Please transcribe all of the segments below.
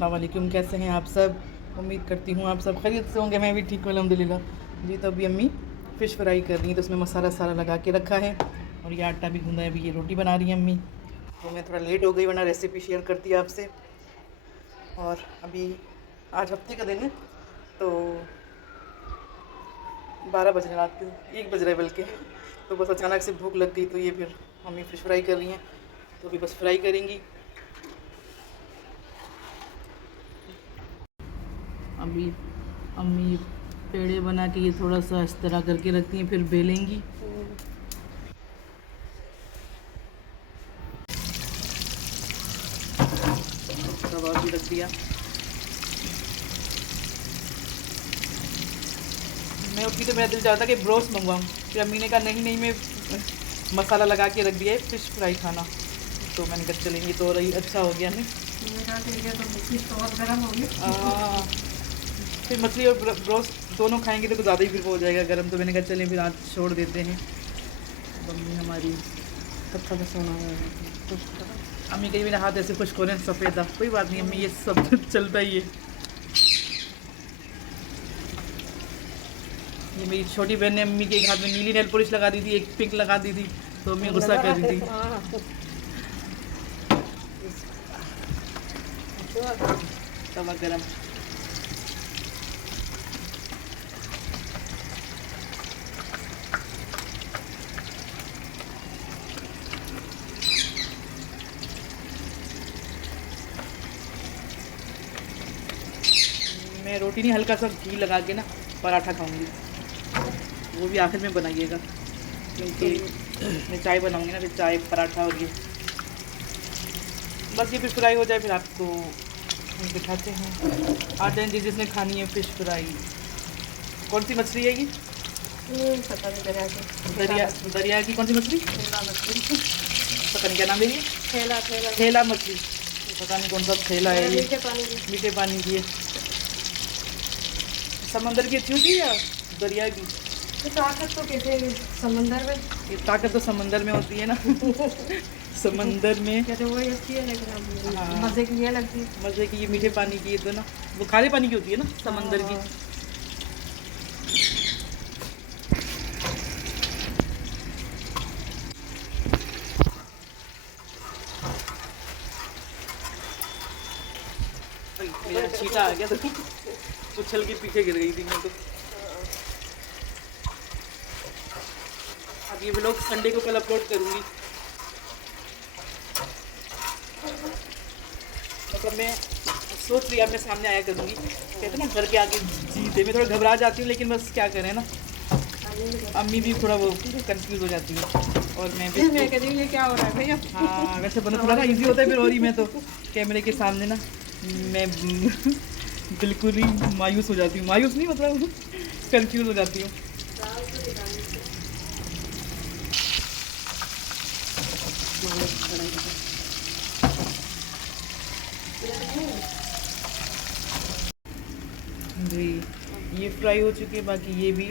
अस्सलाम वालेकुम। कैसे हैं आप सब? उम्मीद करती हूँ आप सब खैरियत से होंगे। मैं भी ठीक हूँ अल्हम्दुलिल्लाह जी। तो अभी अम्मी फ़िश फ्राई कर रही हैं, तो उसमें मसाला सारा लगा के रखा है और ये आटा भी गूँधा है। अभी ये रोटी बना रही हैं अम्मी। तो मैं थोड़ा लेट हो गई, वरना रेसिपी शेयर करती आपसे। और अभी आज हफ्ते का दिन है, तो 12 बज रहे हैं, रात के 1 बज रहे हैं बल्कि। तो बस अचानक से भूख लग गई, तो ये फिर मम्मी फ़िश फ्राई कर रही हैं, तो अभी बस फ्राई करेंगी। अभी अम्मी पेड़े बना के ये थोड़ा सा इस तरह करके रखती हैं, फिर बेलेंगी। तवा भी रख दिया। मैं उठी तो मेरा दिल चाहता कि ब्रोस्ट मंगवाऊँ, फिर अम्मी ने कहा नहीं नहीं, मैं मसाला लगा के रख दिया है, फ़िश फ्राई खाना। तो मैंने कहा चलेंगी, तो रही अच्छा हो गया नहीं। फिर मछली और ब्रोस्ट दोनों खाएंगे तो ज़्यादा ही फिर वो हो जाएगा गर्म। तो मैंने कहा चलें फिर आज छोड़ देते हैं। मम्मी हमारी कत्था का सोना है, अम्मी कहीं भी ना हाथ ऐसे खुश हो रहे हैं सफ़ेदा। कोई बात नहीं अम्मी, ये सब चलता ही है। ये मेरी छोटी बहन ने अम्मी के एक हाथ में नीली नेल पॉलिश लगा दी थी, एक पिंक लगा दी थी, तो अम्मी गुस्सा कर रही थी। तवा गरम। मैं रोटी नहीं, हल्का सा घी लगा के ना पराठा खाऊंगी, वो भी आखिर में बनाइएगा, क्योंकि मैं चाय बनाऊंगी ना, फिर चाय पराठा और ये बस। ये फिर फ्राई हो जाए फिर आपको हम दिखाते हैं। आज जी जिसने खानी है फ़िश फ्राई। कौन सी मछली है ये? पता नहीं, दरिया दरिया की कौन सी मछली? पता नहीं क्या नाम है ये। ठेला मछली। पता नहीं कौन सा ठेला है ये। मीठे पानी की है। समंदर की अच्छी होती है या दरिया की? तो ताकत तो कैसे समंदर में, ये ताकत तो समंदर में होती है ना। समंदर में कहते वही अच्छी है, लेकिन हाँ, मज़े की ये लगती है। मज़े की ये मीठे पानी की, तो ना वो खारे पानी की होती है ना समंदर की। मेरा छीटा आ गया तो उछल के पीछे गिर गई थी मैं तो। अब ये व्लॉग संडे को कल अपलोड करूँगी। मतलब मैं सोच रही अब मैं सामने आया करूँगी। कहते ना घर के आगे जीते। मैं थोड़ा घबरा जाती हूँ, लेकिन बस क्या करें ना, अम्मी भी थोड़ा वो कंफ्यूज हो जाती है और मैं भी। मैं कहती हूँ ये क्या हो रहा है भैया। हाँ वैसे बना थोड़ा ना ईजी होता है फिर, और ही मैं तो कैमरे के सामने ना मैं बिल्कुल ही मायूस हो जाती हूँ। मायूस नहीं, मतलब कंफ्यूज हो जाती हूँ। जी ये फ्राई हो चुकी है, बाकी ये भी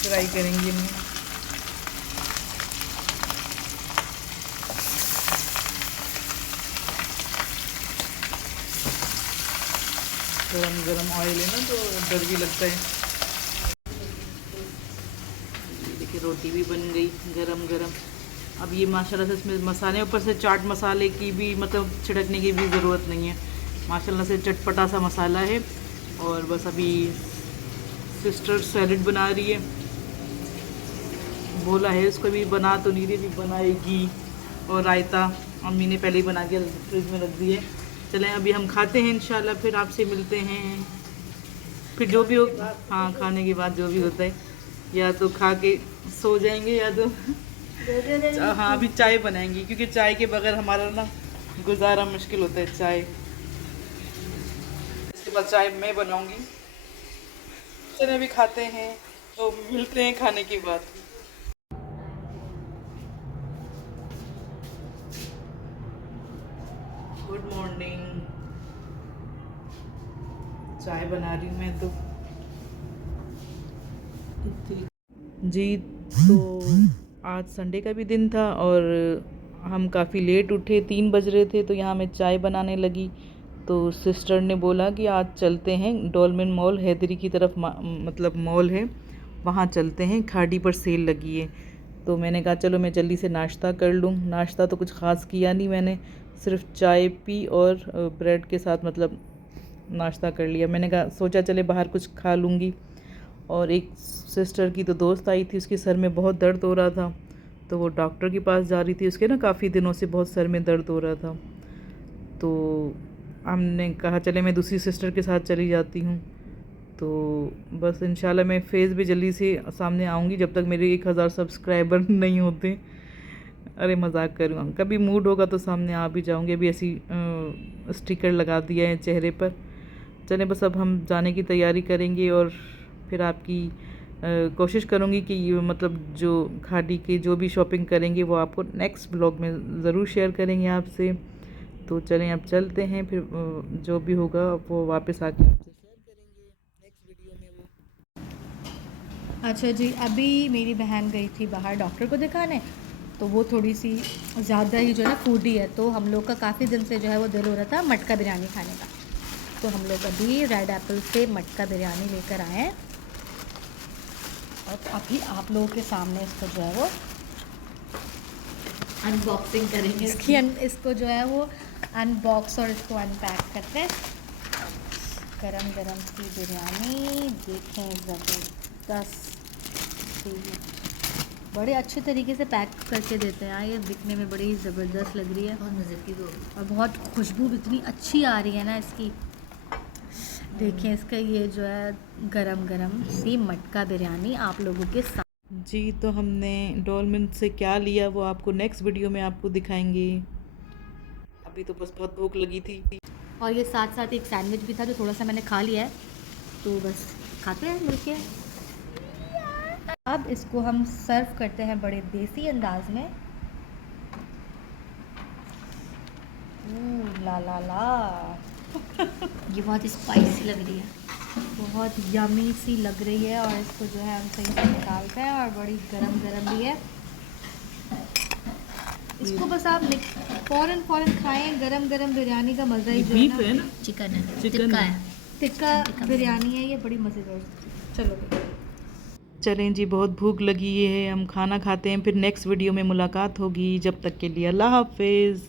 फ्राई करेंगे हम। गरम गरम ऑयल है ना, तो डर भी लगता है। देखिए रोटी भी बन गई गरम गरम। अब ये माशाल्लाह से इसमें मसाले, ऊपर से चाट मसाले की भी मतलब छिड़कने की भी ज़रूरत नहीं है। माशाल्लाह से चटपटा सा मसाला है। और बस अभी सिस्टर सैलेड बना रही है, बोला है उसको भी बना, तो नहीं रही भी बनाएगी। और रायता अम्मी ने पहले ही बना के फ्रिज में रख दिए। चलें अभी हम खाते हैं, इंशाल्लाह फिर आपसे मिलते हैं। फिर जो भी हो, हाँ खाने के बाद जो भी होता है, या तो खा के सो जाएंगे या तो हाँ अभी चाय बनाएंगी, क्योंकि चाय के बगैर हमारा ना गुजारा मुश्किल होता है। चाय इसके बाद चाय मैं बनाऊंगी। चलिए अभी खाते हैं, तो मिलते हैं खाने के बाद। Good morning. चाय बना रही हूँ मैं तो जी। तो आज संडे का भी दिन था और हम काफ़ी लेट उठे, 3 बज रहे थे, तो यहाँ मैं चाय बनाने लगी। तो सिस्टर ने बोला कि आज चलते हैं डॉल्मेन मॉल, हैदरी की तरफ मतलब मॉल है, वहाँ चलते हैं, खाड़ी पर सेल लगी है। तो मैंने कहा चलो मैं जल्दी से नाश्ता कर लूँ। नाश्ता तो कुछ ख़ास किया नहीं मैंने, सिर्फ चाय पी और ब्रेड के साथ मतलब नाश्ता कर लिया। मैंने कहा सोचा चले बाहर कुछ खा लूँगी। और एक सिस्टर की तो दोस्त आई थी, उसके सर में बहुत दर्द हो रहा था, तो वो डॉक्टर के पास जा रही थी। उसके ना काफ़ी दिनों से बहुत सर में दर्द हो रहा था, तो हमने कहा चले मैं दूसरी सिस्टर के साथ चली जाती हूँ। तो बस इंशाल्लाह मैं फेस भी जल्दी से सामने आऊँगी, जब तक मेरे 1000 सब्सक्राइबर नहीं होते। अरे मजाक कर रहा हूँ, कभी मूड होगा तो सामने आ भी जाऊँगी। अभी ऐसी स्टिकर लगा दिया है चेहरे पर। चलें बस अब हम जाने की तैयारी करेंगे, और फिर आपकी कोशिश करूँगी कि ये मतलब जो खाड़ी की जो भी शॉपिंग करेंगे वो आपको नेक्स्ट ब्लॉग में ज़रूर शेयर करेंगे आपसे। तो चलें अब चलते हैं, फिर जो भी होगा वो वापस आके आपसे शेयर करेंगे नेक्स्ट वीडियो में वो। अच्छा जी, अभी मेरी बहन गई थी बाहर डॉक्टर को दिखाने, तो वो थोड़ी सी ज़्यादा ही जो है फूडी है, तो हम लोग का काफ़ी दिन से जो है वो दिल हो रहा था मटका बिरयानी खाने का। तो हम लोग अभी रेड एप्पल से मटका बिरयानी लेकर आए हैं, और अभी आप लोगों के सामने इसको जो है वो अनबॉक्सिंग करेंगे इसको जो है वो अनबॉक्स और इसको अनपैक करते हैं। गरम गरम की बिरयानी देखें, ज़बरदस्त, बड़े अच्छे तरीके से पैक करके देते हैं। ये दिखने में बड़ी ज़बरदस्त लग रही है, बहुत मज़े की दो, और बहुत खुशबू इतनी अच्छी आ रही है ना इसकी। देखें इसका ये जो है गरम गरम सी मटका बिरयानी आप लोगों के साथ। जी, तो हमने डॉल्मेन से क्या लिया वो आपको नेक्स्ट वीडियो में आपको दिखाएंगे। अभी तो बस बहुत भूख लगी थी। और ये साथ साथ एक सैंडविच भी था जो थोड़ा सा मैंने खा लिया है, तो बस खाते हैं मिलके। अब इसको हम सर्व करते हैं बड़े देसी अंदाज में। ला ला ला ये बहुत स्पाइसी लग रही है। बहुत यमी सी लग रही है, और इसको जो है हम सही से निकालते हैं, और बड़ी गरम गरम भी है। इसको बस आप फ़ौरन खाएं, गरम गरम बिरयानी का मज़ा ही जो बीफ है है ना। ना, चिकन है, चिकन टिक्का है। है। टिक्का बिरयानी है ये, बड़ी मज़ेदार। चलो चलें जी, बहुत भूख लगी है, हम खाना खाते हैं, फिर नेक्स्ट वीडियो में मुलाकात होगी। जब तक के लिए अल्लाह हाफिज़।